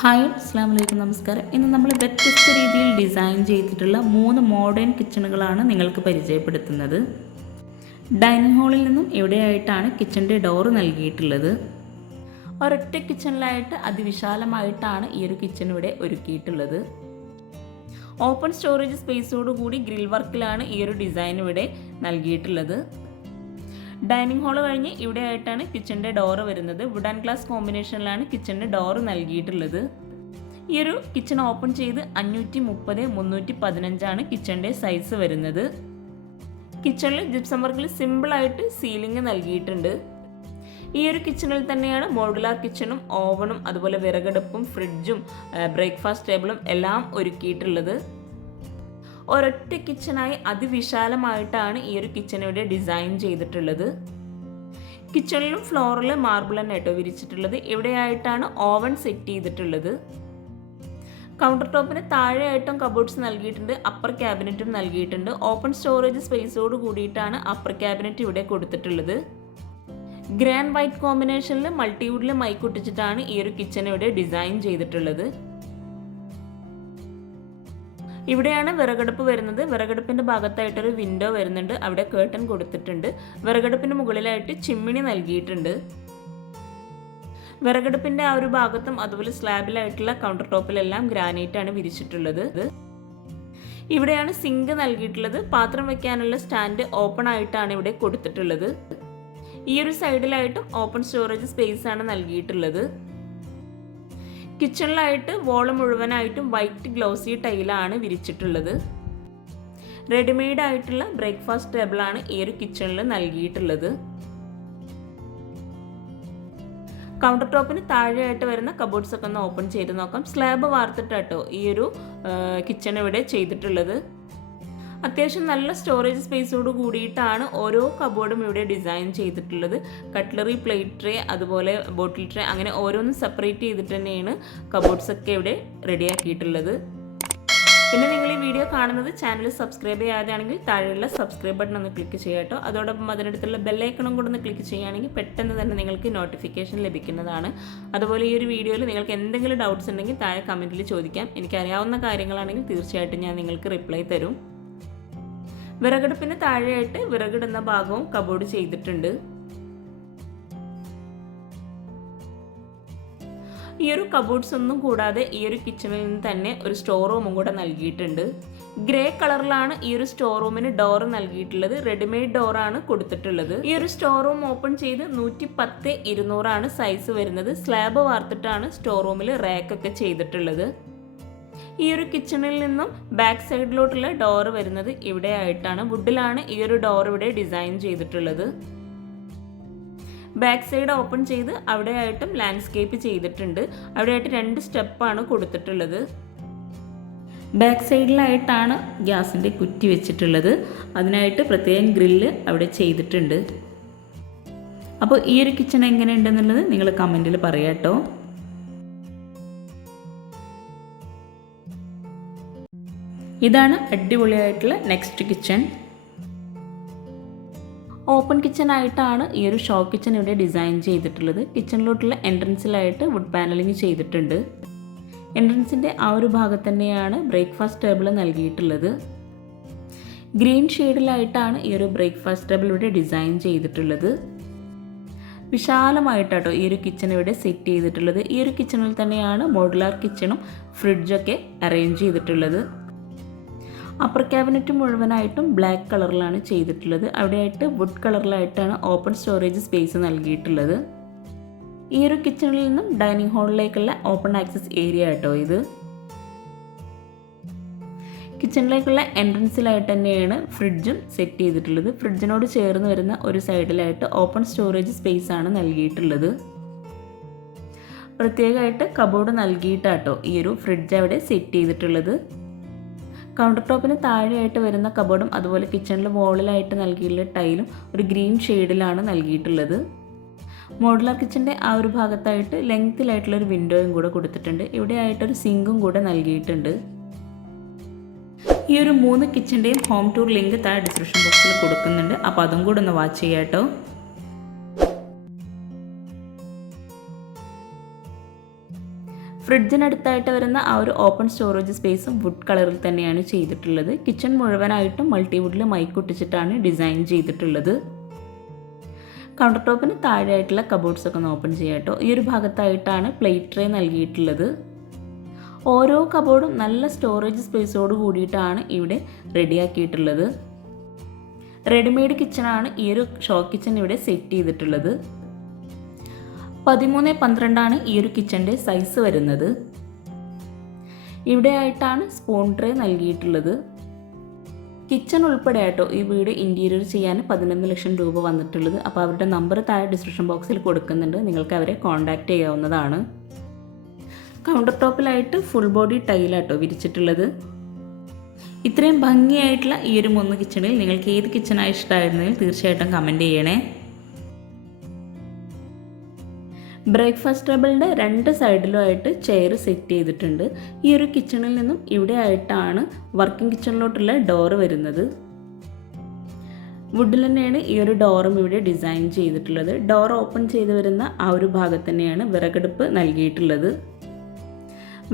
Hi അസ്സാം വലൈക്കും നമസ്കാരം. ഇന്ന് നമ്മൾ വ്യത്യസ്ത രീതിയിൽ ഡിസൈൻ ചെയ്തിട്ടുള്ള മൂന്ന് മോഡേൺ കിച്ചണുകളാണ് നിങ്ങൾക്ക് പരിചയപ്പെടുത്തുന്നത്. ഡൈനിങ് ഹാളിൽ നിന്നും എവിടെയായിട്ടാണ് കിച്ചന്റെ ഡോർ നൽകിയിട്ടുള്ളത്? ഒരൊറ്റ കിച്ചണിലായിട്ട് അതിവിശാലമായിട്ടാണ് ഈ ഒരു കിച്ചൺ ഇവിടെ ഒരുക്കിയിട്ടുള്ളത്. ഓപ്പൺ സ്റ്റോറേജ് സ്പേസോടുകൂടി ഗ്രിൽ വർക്കിലാണ് ഈ ഒരു ഡിസൈൻ ഇവിടെ നൽകിയിട്ടുള്ളത്. ഡൈനിങ് ഹാൾ കഴിഞ്ഞ് ഇവിടെ ആയിട്ടാണ് കിച്ചണിന്റെ ഡോറ് വരുന്നത്. വുഡ് ആൻഡ് ഗ്ലാസ് കോമ്പിനേഷനിലാണ് കിച്ചണിന്റെ ഡോറ് നൽകിയിട്ടുള്ളത്. ഈ ഒരു കിച്ചൺ ഓപ്പൺ ചെയ്ത് അഞ്ഞൂറ്റി മുപ്പത് മുന്നൂറ്റി പതിനഞ്ചാണ് കിച്ചണിന്റെ സൈസ് വരുന്നത്. കിച്ചണിൽ ജിപ്സം വർക്കിൽ സിമ്പിളായിട്ട് സീലിംഗ് നൽകിയിട്ടുണ്ട്. ഈ ഒരു കിച്ചണിൽ തന്നെയാണ് മോഡുലാർ കിച്ചണും ഓവണും അതുപോലെ വിറകടുപ്പും ഫ്രിഡ്ജും ബ്രേക്ക്ഫാസ്റ്റ് ടേബിളും എല്ലാം ഒരുക്കിയിട്ടുള്ളത്. ഒരൊറ്റ കിച്ചണായി അതിവിശാലമായിട്ടാണ് ഈ ഒരു കിച്ചൺ ഇവിടെ ഡിസൈൻ ചെയ്തിട്ടുള്ളത്. കിച്ചണിലും ഫ്ലോറിലും മാർബിൾ തന്നെ കേട്ടോ വിരിച്ചിട്ടുള്ളത്. ഇവിടെയായിട്ടാണ് ഓവൻ സെറ്റ് ചെയ്തിട്ടുള്ളത്. കൗണ്ടർ ടോപ്പിന് താഴെയായിട്ടും കബോർഡ്സ് നൽകിയിട്ടുണ്ട് അപ്പർ ക്യാബിനറ്റും നൽകിയിട്ടുണ്ട്. ഓപ്പൺ സ്റ്റോറേജ് സ്പേസോട് കൂടിയിട്ടാണ് അപ്പർ ക്യാബിനറ്റ് ഇവിടെ കൊടുത്തിട്ടുള്ളത്. ഗ്രാൻഡ് വൈറ്റ് കോമ്പിനേഷനിൽ മൾട്ടിവുഡിൽ മൈക്കൊട്ടിച്ചിട്ടാണ് ഈ ഒരു കിച്ചൺ ഇവിടെ ഡിസൈൻ ചെയ്തിട്ടുള്ളത്. ഇവിടെയാണ് വിറകടുപ്പ് വരുന്നത്. വിറകടുപ്പിന്റെ ഭാഗത്തായിട്ടൊരു വിൻഡോ വരുന്നുണ്ട്. അവിടെ കേട്ടൺ കൊടുത്തിട്ടുണ്ട്. വിറകടുപ്പിന് മുകളിലായിട്ട് ചിമ്മിണി നൽകിയിട്ടുണ്ട്. വിറകടുപ്പിന്റെ ആ ഒരു ഭാഗത്തും അതുപോലെ സ്ലാബിലായിട്ടുള്ള കൗണ്ടർ ടോപ്പിലെല്ലാം ഗ്രാനൈറ്റ് ആണ് വിരിച്ചിട്ടുള്ളത്. ഇവിടെയാണ് സിങ്ക് നൽകിയിട്ടുള്ളത്. പാത്രം വെക്കാനുള്ള സ്റ്റാൻഡ് ഓപ്പൺ ആയിട്ടാണ് ഇവിടെ കൊടുത്തിട്ടുള്ളത്. ഈ ഒരു സൈഡിലായിട്ടും ഓപ്പൺ സ്റ്റോറേജ് സ്പേസ് ആണ് നൽകിയിട്ടുള്ളത്. കിച്ചണിലായിട്ട് വോൾ മുഴുവനായിട്ടും വൈറ്റ് ഗ്ലൗസി ടൈലാണ് വിരിച്ചിട്ടുള്ളത്. റെഡിമെയ്ഡ് ആയിട്ടുള്ള ബ്രേക്ക്ഫാസ്റ്റ് ടേബിളാണ് ഈ ഒരു കിച്ചണിൽ നൽകിയിട്ടുള്ളത്. കൗണ്ടർ ടോപ്പിന് താഴെയായിട്ട് വരുന്ന കബോർഡ്സ് ഒക്കെ ഒന്ന് ഓപ്പൺ ചെയ്ത് നോക്കാം. സ്ലാബ് വാർത്തിട്ടാട്ടോ ഈ ഒരു കിച്ചൺ ഇവിടെ ചെയ്തിട്ടുള്ളത്. അത്യാവശ്യം നല്ല സ്റ്റോറേജ് സ്പേസോട് കൂടിയിട്ടാണ് ഓരോ കബോർഡും ഇവിടെ ഡിസൈൻ ചെയ്തിട്ടുള്ളത്. കട്ട്ലറി പ്ലേറ്റ് ട്രേ അതുപോലെ ബോട്ടിൽ ട്രേ അങ്ങനെ ഓരോന്നും സെപ്പറേറ്റ് ചെയ്തിട്ട് തന്നെയാണ് കബോർഡ്സ് ഒക്കെ ഇവിടെ റെഡിയാക്കിയിട്ടുള്ളത് പിന്നെ നിങ്ങൾ ഈ വീഡിയോ കാണുന്നത് ചാനൽ സബ്സ്ക്രൈബ് ചെയ്യാതെയാണെങ്കിൽ താഴെയുള്ള സബ്സ്ക്രൈബ് ബട്ടൺ ഒന്ന് ക്ലിക്ക് ചെയ്യാട്ടോ അതോടൊപ്പം അതിനടുത്തുള്ള ബെല്ലൈക്കണം കൂടെ ഒന്ന് ക്ലിക്ക് ചെയ്യുകയാണെങ്കിൽ പെട്ടെന്ന് തന്നെ നിങ്ങൾക്ക് നോട്ടിഫിക്കേഷൻ ലഭിക്കുന്നതാണ്. അതുപോലെ ഈ ഒരു വീഡിയോയിൽ നിങ്ങൾക്ക് എന്തെങ്കിലും ഡൗട്ട്സ് ഉണ്ടെങ്കിൽ താഴെ കമന്റിൽ ചോദിക്കാം. എനിക്കറിയാവുന്ന കാര്യങ്ങളാണെങ്കിൽ തീർച്ചയായിട്ടും ഞാൻ നിങ്ങൾക്ക് റിപ്ലൈ തരും. വിറകടുപ്പിന് താഴെയായിട്ട് വിറകിടുന്ന ഭാഗവും കബോർഡ് ചെയ്തിട്ടുണ്ട്. ഈ ഒരു കബോർഡ്സ് ഒന്നും കൂടാതെ ഈ ഒരു കിച്ചണിൽ നിന്ന് തന്നെ ഒരു സ്റ്റോർ റൂമും കൂടെ നൽകിയിട്ടുണ്ട്. ഗ്രേ കളറിലാണ് ഈ ഒരു സ്റ്റോർ റൂമിന് ഡോർ നൽകിയിട്ടുള്ളത്. റെഡിമെയ്ഡ് ആണ് കൊടുത്തിട്ടുള്ളത്. ഈ ഒരു സ്റ്റോർ റൂം ഓപ്പൺ ചെയ്ത് നൂറ്റി പത്ത് ഇരുന്നൂറാണ് സൈസ് വരുന്നത്. സ്ലാബ് വാർത്തിട്ടാണ് സ്റ്റോർ റൂമിൽ റാക്കൊക്കെ ചെയ്തിട്ടുള്ളത്. ഈ ഒരു കിച്ചണിൽ നിന്നും ബാക്ക് സൈഡിലോട്ടുള്ള ഡോർ വരുന്നത് ഇവിടെ ആയിട്ടാണ് വുഡിലാണ് ഈ ഒരു ഡോർ ഇവിടെ ഡിസൈൻ ചെയ്തിട്ടുള്ളത്. ബാക്ക് സൈഡ് ഓപ്പൺ ചെയ്ത് അവിടെയായിട്ടും ലാൻഡ്സ്കേപ്പ് ചെയ്തിട്ടുണ്ട്. അവിടെയായിട്ട് രണ്ട് സ്റ്റെപ്പാണ് കൊടുത്തിട്ടുള്ളത്. ബാക്ക് സൈഡിലായിട്ടാണ് ഗ്യാസിന്റെ കുറ്റി വെച്ചിട്ടുള്ളത്. അതിനായിട്ട് പ്രത്യേകം ഗ്രില്ല് അവിടെ ചെയ്തിട്ടുണ്ട്. അപ്പോൾ ഈ ഒരു കിച്ചൺ എങ്ങനെയുണ്ടെന്നുള്ളത് നിങ്ങൾ കമന്റിൽ പറയാം ഇതാണ് അടിപൊളിയായിട്ടുള്ള നെക്സ്റ്റ് കിച്ചൺ ഓപ്പൺ കിച്ചൺ ആയിട്ടാണ് ഈ ഒരു ഷോ കിച്ചൺ ഇവിടെ ഡിസൈൻ ചെയ്തിട്ടുള്ളത്. കിച്ചണിലോട്ടുള്ള എൻട്രൻസിലായിട്ട് വുഡ് പാനലിംഗ് ചെയ്തിട്ടുണ്ട്. എൻട്രൻസിന്റെ ആ ഒരു ഭാഗത്ത് തന്നെയാണ് ബ്രേക്ക്ഫാസ്റ്റ് ടേബിൾ നൽകിയിട്ടുള്ളത്. ഗ്രീൻ ഷെയ്ഡിലായിട്ടാണ് ഈ ഒരു ബ്രേക്ക്ഫാസ്റ്റ് ടേബിൾ ഇവിടെ ഡിസൈൻ ചെയ്തിട്ടുള്ളത്. വിശാലമായിട്ടാട്ടോ ഈ ഒരു കിച്ചൺ ഇവിടെ സെറ്റ് ചെയ്തിട്ടുള്ളത്. ഈ ഒരു കിച്ചണിൽ തന്നെയാണ് മോഡുലാർ കിച്ചണും ഫ്രിഡ്ജൊക്കെ അറേഞ്ച് ചെയ്തിട്ടുള്ളത്. അപ്പർ ക്യാബിനറ്റ് മുഴുവനായിട്ടും ബ്ലാക്ക് കളറിലാണ് ചെയ്തിട്ടുള്ളത്. അവിടെയായിട്ട് വുഡ് കളറിലായിട്ടാണ് ഓപ്പൺ സ്റ്റോറേജ് സ്പേസ് നൽകിയിട്ടുള്ളത്. ഈ ഒരു കിച്ചണിൽ നിന്നും ഡൈനിങ് ഹാളിലേക്കുള്ള ഓപ്പൺ ആക്സസ് ഏരിയ കേട്ടോ ഇത്. കിച്ചണിലേക്കുള്ള എൻട്രൻസിലായിട്ട് തന്നെയാണ് ഫ്രിഡ്ജും സെറ്റ് ചെയ്തിട്ടുള്ളത്. ഫ്രിഡ്ജിനോട് ചേർന്ന് വരുന്ന ഒരു സൈഡിലായിട്ട് ഓപ്പൺ സ്റ്റോറേജ് സ്പേസ് ആണ് നൽകിയിട്ടുള്ളത്. പ്രത്യേകമായിട്ട് കബോർഡ് നൽകിയിട്ടാട്ടോ ഈ ഒരു ഫ്രിഡ്ജ് അവിടെ സെറ്റ് ചെയ്തിട്ടുള്ളത്. കൗണ്ടർ ടോപ്പിന് താഴെയായിട്ട് വരുന്ന കബോർഡും അതുപോലെ കിച്ചണിൽ വോളിലായിട്ട് നൽകിയിട്ടുള്ള ടൈലും ഒരു ഗ്രീൻ ഷെയ്ഡിലാണ് നൽകിയിട്ടുള്ളത്. മോഡുലാർ കിച്ചന്റെ ആ ഒരു ഭാഗത്തായിട്ട് ലെങ്ത്തിലായിട്ടുള്ള ഒരു വിൻഡോയും കൂടെ കൊടുത്തിട്ടുണ്ട്. ഇവിടെ ആയിട്ടൊരു സിങ്കും കൂടെ നൽകിയിട്ടുണ്ട്. ഈ ഒരു മൂന്ന് കിച്ചന്റെയും ഹോം ടൂർ ലിങ്ക് താഴെ ഡിസ്ക്രിപ്ഷൻ ബോക്സിൽ കൊടുക്കുന്നുണ്ട്. അപ്പോൾ അതും കൂടെ ഒന്ന് വാച്ച് ചെയ്യാം കേട്ടോ ഫ്രിഡ്ജിനടുത്തായിട്ട് വരുന്ന ആ ഒരു ഓപ്പൺ സ്റ്റോറേജ് സ്പേസും വുഡ് കളറിൽ തന്നെയാണ് ചെയ്തിട്ടുള്ളത്. കിച്ചൺ മുഴുവനായിട്ടും മൾട്ടിവുഡിൽ മൈക്കൊട്ടിച്ചിട്ടാണ് ഡിസൈൻ ചെയ്തിട്ടുള്ളത്. കൗണ്ടർ ടോപ്പിന് താഴെയായിട്ടുള്ള കബോർഡ്സ് ഒക്കെ ഒന്ന് ഓപ്പൺ ചെയ്യാട്ടോ ഈ ഒരു ഭാഗത്തായിട്ടാണ് പ്ലേറ്റ് ട്രേ നൽകിയിട്ടുള്ളത്. ഓരോ കബോർഡും നല്ല സ്റ്റോറേജ് സ്പേസോട് കൂടിയിട്ടാണ് ഇവിടെ റെഡിയാക്കിയിട്ടുള്ളത് റെഡിമെയ്ഡ് കിച്ചണാണ് ഈ ഒരു ഷോ കിച്ചൺ ഇവിടെ സെറ്റ് ചെയ്തിട്ടുള്ളത്. പതിമൂന്ന് പന്ത്രണ്ടാണ് ഈ ഒരു കിച്ചന്റെ സൈസ് വരുന്നത്. ഇവിടെയായിട്ടാണ് സ്പൂൺ ട്രേ നൽകിയിട്ടുള്ളത്. കിച്ചൺ ഉൾപ്പെടെ ആയിട്ടോ ഈ വീട് ഇന്റീരിയർ ചെയ്യാൻ പതിനൊന്ന് ലക്ഷം രൂപ വന്നിട്ടുള്ളത്. അപ്പോൾ അവരുടെ നമ്പർ താഴെ ഡിസ്ക്രിപ്ഷൻ ബോക്സിൽ കൊടുക്കുന്നുണ്ട്. നിങ്ങൾക്ക് അവരെ കോൺടാക്റ്റ് ചെയ്യാവുന്നതാണ്. കൗണ്ടർ ടോപ്പിലായിട്ട് ഫുൾ ബോഡി ടൈലാട്ടോ വിരിച്ചിട്ടുള്ളത്. ഇത്രയും ഭംഗിയായിട്ടുള്ള ഈ ഒരു മൂന്ന് കിച്ചണിൽ നിങ്ങൾക്ക് ഏത് കിച്ചണായി ഇഷ്ടമായിരുന്നെങ്കിൽ തീർച്ചയായിട്ടും കമന്റ് ചെയ്യണേ. ബ്രേക്ക്ഫാസ്റ്റ് ടേബിളിന്റെ രണ്ട് സൈഡിലുമായിട്ട് ചെയർ സെറ്റ് ചെയ്തിട്ടുണ്ട്. ഈ ഒരു കിച്ചണിൽ നിന്നും ഇവിടെ ആയിട്ടാണ് വർക്കിംഗ് കിച്ചണിലോട്ടുള്ള ഡോറ് വരുന്നത്. വുഡിൽ തന്നെയാണ് ഈ ഒരു ഡോറും ഇവിടെ ഡിസൈൻ ചെയ്തിട്ടുള്ളത്. ഡോർ ഓപ്പൺ ചെയ്ത് വരുന്ന ആ ഒരു ഭാഗത്ത് തന്നെയാണ് വിറകടുപ്പ് നൽകിയിട്ടുള്ളത്.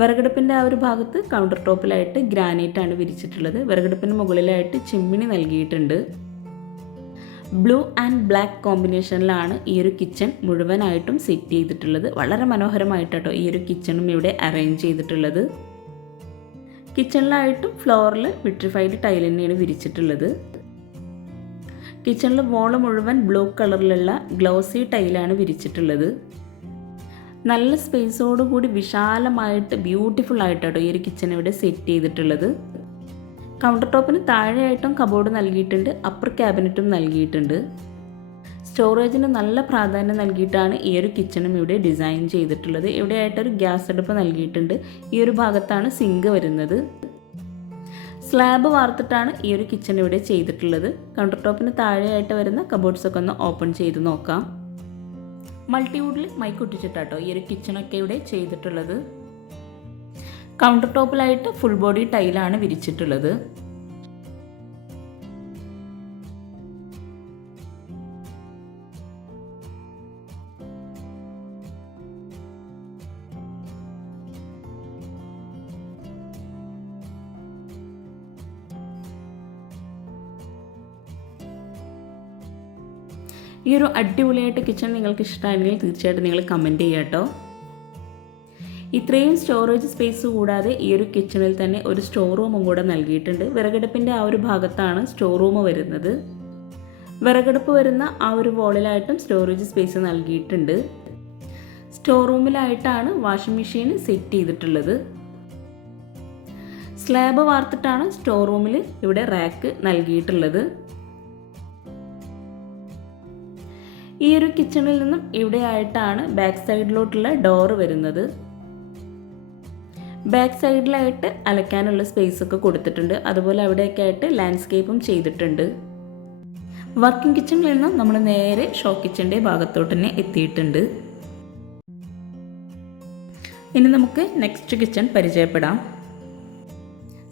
വിറകടുപ്പിന്റെ ആ ഒരു ഭാഗത്ത് കൗണ്ടർ ടോപ്പിലായിട്ട് ഗ്രാനൈറ്റ് ആണ് വിരിച്ചിട്ടുള്ളത്. വിറകടുപ്പിന് മുകളിലായിട്ട് ചിമ്മിണി നൽകിയിട്ടുണ്ട്. ബ്ലൂ ആൻഡ് ബ്ലാക്ക് കോമ്പിനേഷനിലാണ് ഈ ഒരു കിച്ചൺ മുഴുവനായിട്ടും സെറ്റ് ചെയ്തിട്ടുള്ളത്. വളരെ മനോഹരമായിട്ടോ ഈ ഒരു കിച്ചണും ഇവിടെ അറേഞ്ച് ചെയ്തിട്ടുള്ളത്. കിച്ചണിലായിട്ടും ഫ്ലോറിൽ വിട്രിഫൈഡ് ടൈൽ തന്നെയാണ് വിരിച്ചിട്ടുള്ളത്. കിച്ചണിൽ വോൾ മുഴുവൻ ബ്ലൂ കളറിലുള്ള ഗ്ലോസി ടൈലാണ് വിരിച്ചിട്ടുള്ളത്. നല്ല സ്പേസോടുകൂടി വിശാലമായിട്ട് ബ്യൂട്ടിഫുൾ ആയിട്ടോ ഈ ഒരു കിച്ചൺ ഇവിടെ സെറ്റ് ചെയ്തിട്ടുള്ളത്. കൗണ്ടർ ടോപ്പിന് താഴെയായിട്ടും കബോർഡ് നൽകിയിട്ടുണ്ട് അപ്പർ ക്യാബിനറ്റും നൽകിയിട്ടുണ്ട്. സ്റ്റോറേജിന് നല്ല പ്രാധാന്യം നൽകിയിട്ടാണ് ഈ ഒരു കിച്ചണും ഇവിടെ ഡിസൈൻ ചെയ്തിട്ടുള്ളത്. ഇവിടെയായിട്ടൊരു ഗ്യാസ് അടുപ്പ് നൽകിയിട്ടുണ്ട്. ഈ ഒരു ഭാഗത്താണ് സിങ്ക് വരുന്നത്. സ്ലാബ് വാർത്തിട്ടാണ് ഈ ഒരു കിച്ചൺ ഇവിടെ ചെയ്തിട്ടുള്ളത്. കൗണ്ടർ ടോപ്പിന് താഴെയായിട്ട് വരുന്ന കബോർഡ്സ് ഒക്കെ ഒന്ന് ഓപ്പൺ ചെയ്ത് നോക്കാം. മൾട്ടിവുഡിൽ മൈക്കൊട്ടിച്ചിട്ടാട്ടോ ഈ ഒരു കിച്ചണൊക്കെ ഇവിടെ ചെയ്തിട്ടുള്ളത്. കൗണ്ടർ ടോപ്പിലായിട്ട് ഫുൾ ബോഡി ടൈലാണ് വിരിച്ചിട്ടുള്ളത്. ഈ ഒരു അടിപൊളിയായിട്ട് കിച്ചൺ നിങ്ങൾക്ക് ഇഷ്ടമായിരുന്നെങ്കിൽ തീർച്ചയായിട്ടും നിങ്ങൾ കമന്റ് ചെയ്യാം കേട്ടോ ഇത്രയും സ്റ്റോറേജ് സ്പേസ് കൂടാതെ ഈ ഒരു കിച്ചണിൽ തന്നെ ഒരു സ്റ്റോർ റൂമും കൂടെ നൽകിയിട്ടുണ്ട്. വിറകടുപ്പിന്റെ ആ ഒരു ഭാഗത്താണ് സ്റ്റോർ റൂം വരുന്നത്. വിറകടുപ്പ് വരുന്ന ആ ഒരു വോളിലായിട്ടും സ്റ്റോറേജ് സ്പേസ് നൽകിയിട്ടുണ്ട്. സ്റ്റോർ റൂമിലായിട്ടാണ് വാഷിംഗ് മെഷീൻ സെറ്റ് ചെയ്തിട്ടുള്ളത്. സ്ലാബ് വാർത്തിട്ടാണ് സ്റ്റോർ റൂമിൽ ഇവിടെ റാക്ക് നൽകിയിട്ടുള്ളത്. ഈ ഒരു കിച്ചണിൽ നിന്നും ഇവിടെയായിട്ടാണ് ബാക്ക് സൈഡിലോട്ടുള്ള ഡോറ് വരുന്നത്. ബാക്ക് സൈഡിലായിട്ട് അലക്കാനുള്ള സ്പേസ് ഒക്കെ കൊടുത്തിട്ടുണ്ട്. അതുപോലെ അവിടെയൊക്കെ ആയിട്ട് ലാൻഡ്സ്കേപ്പും ചെയ്തിട്ടുണ്ട്. വർക്കിംഗ് കിച്ചണിൽ നിന്നും നമ്മൾ നേരെ ഷോ കിച്ചന്റെ ഭാഗത്തോട്ട് തന്നെ എത്തിയിട്ടുണ്ട്. ഇനി നമുക്ക് നെക്സ്റ്റ് കിച്ചൺ പരിചയപ്പെടാം.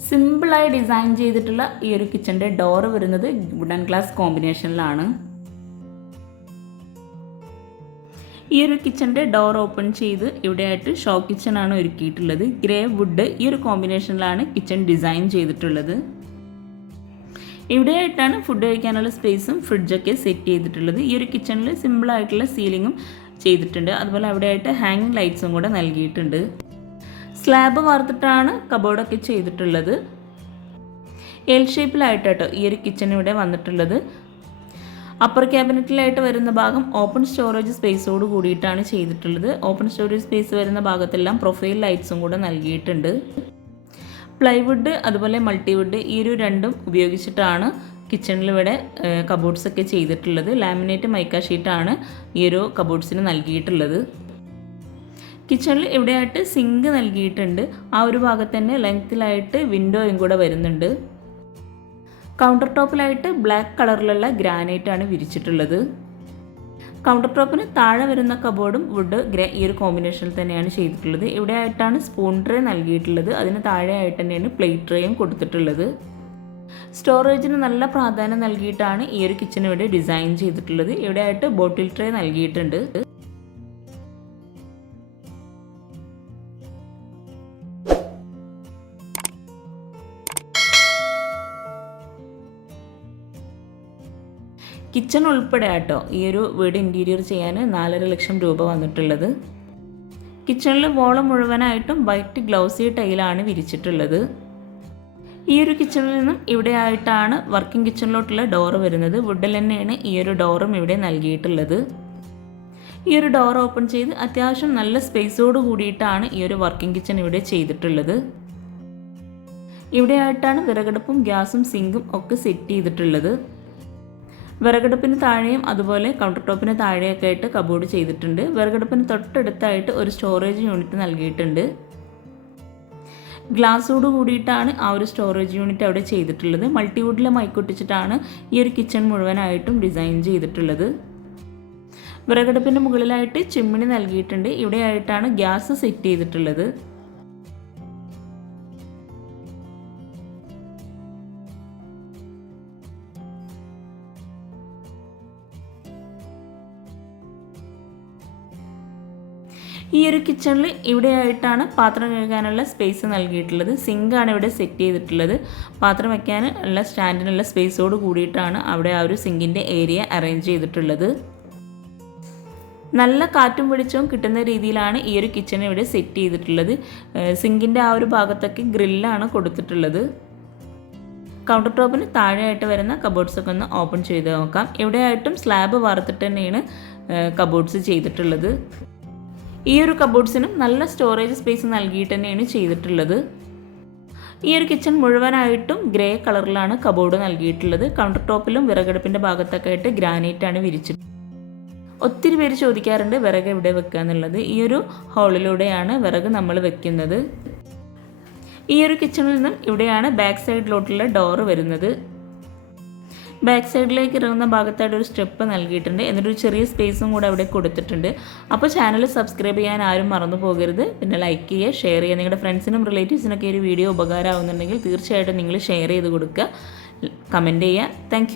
സിമ്പിളായി ഡിസൈൻ ചെയ്തിട്ടുള്ള ഈ ഒരു കിച്ചന്റെ ഡോറ് വരുന്നത് വുഡൻ ഗ്ലാസ് കോമ്പിനേഷനിലാണ് ഈ ഒരു കിച്ചന്റെ ഡോർ ഓപ്പൺ ചെയ്ത് ഇവിടെയായിട്ട് ഷോ കിച്ചണാണ് ഒരുക്കിയിട്ടുള്ളത്. ഗ്രേ വുഡ് ഈ ഒരു കോമ്പിനേഷനിലാണ് കിച്ചൺ ഡിസൈൻ ചെയ്തിട്ടുള്ളത്. ഇവിടെയായിട്ടാണ് ഫുഡ് കഴിക്കാനുള്ള സ്പേസും ഫ്രിഡ്ജൊക്കെ സെറ്റ് ചെയ്തിട്ടുള്ളത്. ഈ ഒരു കിച്ചണിൽ സിമ്പിളായിട്ടുള്ള സീലിങ്ങും ചെയ്തിട്ടുണ്ട്. അതുപോലെ അവിടെയായിട്ട് ഹാങ്ങിങ് ലൈറ്റ്സും കൂടെ നൽകിയിട്ടുണ്ട്. സ്ലാബ് വാർത്തിട്ടാണ് കബോർഡൊക്കെ ചെയ്തിട്ടുള്ളത്. എൽ ഷേപ്പിലായിട്ടോ ഈ ഒരു കിച്ചൺ ഇവിടെ വന്നിട്ടുള്ളത്. അപ്പർ ക്യാബിനറ്റിലായിട്ട് വരുന്ന ഭാഗം ഓപ്പൺ സ്റ്റോറേജ് സ്പേസോട് കൂടിയിട്ടാണ് ചെയ്തിട്ടുള്ളത്. ഓപ്പൺ സ്റ്റോറേജ് സ്പേസ് വരുന്ന ഭാഗത്തെല്ലാം പ്രൊഫൈൽ ലൈറ്റ്സും കൂടെ നൽകിയിട്ടുണ്ട്. പ്ലൈവുഡ് അതുപോലെ മൾട്ടിവുഡ് ഈ ഒരു രണ്ടും ഉപയോഗിച്ചിട്ടാണ് കിച്ചണിൽ ഇവിടെ കബോർഡ്സ് ഒക്കെ ചെയ്തിട്ടുള്ളത്. ലാമിനേറ്റ് മൈക്ക ഷീറ്റാണ് ഈ ഒരു കബോർഡ്സിന് നൽകിയിട്ടുള്ളത്. കിച്ചണിൽ ഇവിടെയായിട്ട് സിങ്ക് നൽകിയിട്ടുണ്ട്. ആ ഒരു ഭാഗത്ത് തന്നെ ലെങ്ത്തിലായിട്ട് വിൻഡോയും കൂടെ വരുന്നുണ്ട്. കൗണ്ടർ ടോപ്പിലായിട്ട് ബ്ലാക്ക് കളറിലുള്ള ഗ്രാനൈറ്റ് ആണ് വിരിച്ചിട്ടുള്ളത്. കൗണ്ടർ ടോപ്പിന് താഴെ വരുന്ന കബോർഡും വുഡ് ഗ്രേ ഈ ഒരു കോമ്പിനേഷനിൽ തന്നെയാണ് ചെയ്തിട്ടുള്ളത്. ഇവിടെ ആയിട്ടാണ് സ്പൂൺ ട്രേ നൽകിയിട്ടുള്ളത്. അതിന് താഴെ ആയിട്ട് തന്നെയാണ് പ്ലേറ്റ് ട്രേയും കൊടുത്തിട്ടുള്ളത്. സ്റ്റോറേജിന് നല്ല പ്രാധാന്യം നൽകിയിട്ടാണ് ഈ ഒരു കിച്ചൺ ഇവിടെ ഡിസൈൻ ചെയ്തിട്ടുള്ളത്. ഇവിടെ ആയിട്ട് ബോട്ടിൽ ട്രേ നൽകിയിട്ടുണ്ട്. കിച്ചൺ ഉൾപ്പെടെ ആട്ടോ ഈ ഒരു വീട് ഇന്റീരിയർ ചെയ്യാൻ നാലര ലക്ഷം രൂപ വന്നിട്ടുള്ളത്. കിച്ചണിൽ വോള മുഴുവനായിട്ടും വൈറ്റ് ഗ്ലൗസി ടൈലാണ് വിരിച്ചിട്ടുള്ളത്. ഈ ഒരു കിച്ചണിൽ നിന്നും ഇവിടെ ആയിട്ടാണ് വർക്കിംഗ് കിച്ചണിലോട്ടുള്ള ഡോറ് വരുന്നത്. വുഡിൽ തന്നെയാണ് ഈ ഒരു ഡോറും ഇവിടെ നൽകിയിട്ടുള്ളത്. ഈ ഒരു ഡോർ ഓപ്പൺ ചെയ്ത് അത്യാവശ്യം നല്ല സ്പേസോട് കൂടിയിട്ടാണ് ഈ ഒരു വർക്കിംഗ് കിച്ചൺ ഇവിടെ ചെയ്തിട്ടുള്ളത്. ഇവിടെ ആയിട്ടാണ് വിറകടുപ്പും ഗ്യാസും സിങ്കും ഒക്കെ സെറ്റ് ചെയ്തിട്ടുള്ളത്. വിറകടുപ്പിന് താഴെയും അതുപോലെ കൗണ്ടർ ടോപ്പിന് താഴെയൊക്കെ ആയിട്ട് കബോർഡ് ചെയ്തിട്ടുണ്ട്. വിറകടുപ്പിന് തൊട്ടടുത്തായിട്ട് ഒരു സ്റ്റോറേജ് യൂണിറ്റ് നൽകിയിട്ടുണ്ട്. ഗ്ലാസ്സോട് കൂടിയിട്ടാണ് ആ ഒരു സ്റ്റോറേജ് യൂണിറ്റ് അവിടെ ചെയ്തിട്ടുള്ളത്. മൾട്ടിവുഡിലെ മൈക്കൊട്ടിച്ചിട്ടാണ് ഈ ഒരു കിച്ചൺ മുഴുവനായിട്ടും ഡിസൈൻ ചെയ്തിട്ടുള്ളത്. വിറകടുപ്പിന്റെ മുകളിലായിട്ട് ചിമ്മിണി നൽകിയിട്ടുണ്ട്. ഇവിടെയായിട്ടാണ് ഗ്യാസ് സെറ്റ് ചെയ്തിട്ടുള്ളത്. ഈ ഒരു കിച്ചണിൽ ഇവിടെയായിട്ടാണ് പാത്രം കഴുകാനുള്ള സ്പേസ് നൽകിയിട്ടുള്ളത്. സിങ്കാണ് ഇവിടെ സെറ്റ് ചെയ്തിട്ടുള്ളത്. പാത്രം വയ്ക്കാൻ ഉള്ള സ്റ്റാൻഡിനുള്ള സ്പേസോട് കൂടിയിട്ടാണ് അവിടെ ആ ഒരു സിങ്കിന്റെ ഏരിയ അറേഞ്ച് ചെയ്തിട്ടുള്ളത്. നല്ല കാറ്റും വെളിച്ചവും കിട്ടുന്ന രീതിയിലാണ് ഈ ഒരു കിച്ചൺ ഇവിടെ സെറ്റ് ചെയ്തിട്ടുള്ളത്. സിങ്കിന്റെ ആ ഒരു ഭാഗത്തൊക്കെ ഗ്രില്ലാണ് കൊടുത്തിട്ടുള്ളത്. കൗണ്ടർ ടോപ്പിന് താഴെയായിട്ട് വരുന്ന കബോർഡ്സ് ഒക്കെ ഒന്ന് ഓപ്പൺ ചെയ്ത് നോക്കാം. എവിടെയായിട്ടും സ്ലാബ് വാർത്തിട്ട് തന്നെയാണ് കബോർഡ്സ് ചെയ്തിട്ടുള്ളത്. ഈ ഒരു കബോർഡ്സിനും നല്ല സ്റ്റോറേജ് സ്പേസ് നൽകിയിട്ട് തന്നെയാണ് ചെയ്തിട്ടുള്ളത്. ഈ ഒരു കിച്ചൺ മുഴുവനായിട്ടും ഗ്രേ കളറിലാണ് കബോർഡ് നൽകിയിട്ടുള്ളത്. കൗണ്ടർ ടോപ്പിലും വിറകടുപ്പിന്റെ ഭാഗത്തൊക്കെ ആയിട്ട് ആണ് വിരിച്ചത് ഒത്തിരി പേര് ചോദിക്കാറുണ്ട് വിറക് എവിടെ വെക്കുക എന്നുള്ളത്. ഈ ഒരു ഹോളിലൂടെയാണ് വിറക് നമ്മൾ വെക്കുന്നത്. ഈ ഒരു കിച്ചണിൽ നിന്നും ഇവിടെയാണ് ബാക്ക് സൈഡിലോട്ടുള്ള ഡോറ് വരുന്നത്. ബാക്ക് സൈഡിലേക്ക് ഇറങ്ങുന്ന ഭാഗത്തായിട്ട് ഒരു സ്റ്റെപ്പ് നൽകിയിട്ടുണ്ട്. എന്നിട്ടൊരു ചെറിയ സ്പേസും കൂടെ അവിടെ കൊടുത്തിട്ടുണ്ട്. അപ്പോൾ ചാനൽ സബ്സ്ക്രൈബ് ചെയ്യാൻ ആരും മറന്നു പോകരുത്. പിന്നെ ലൈക്ക് ചെയ്യുക ഷെയർ ചെയ്യുക. നിങ്ങളുടെ ഫ്രണ്ട്സിനും റിലേറ്റീവ്സിനൊക്കെ ഒരു വീഡിയോ ഉപകാരമാവുന്നുണ്ടെങ്കിൽ തീർച്ചയായിട്ടും നിങ്ങൾ ഷെയർ ചെയ്ത് കൊടുക്കുക. കമന്റ് ചെയ്യുക. താങ്ക്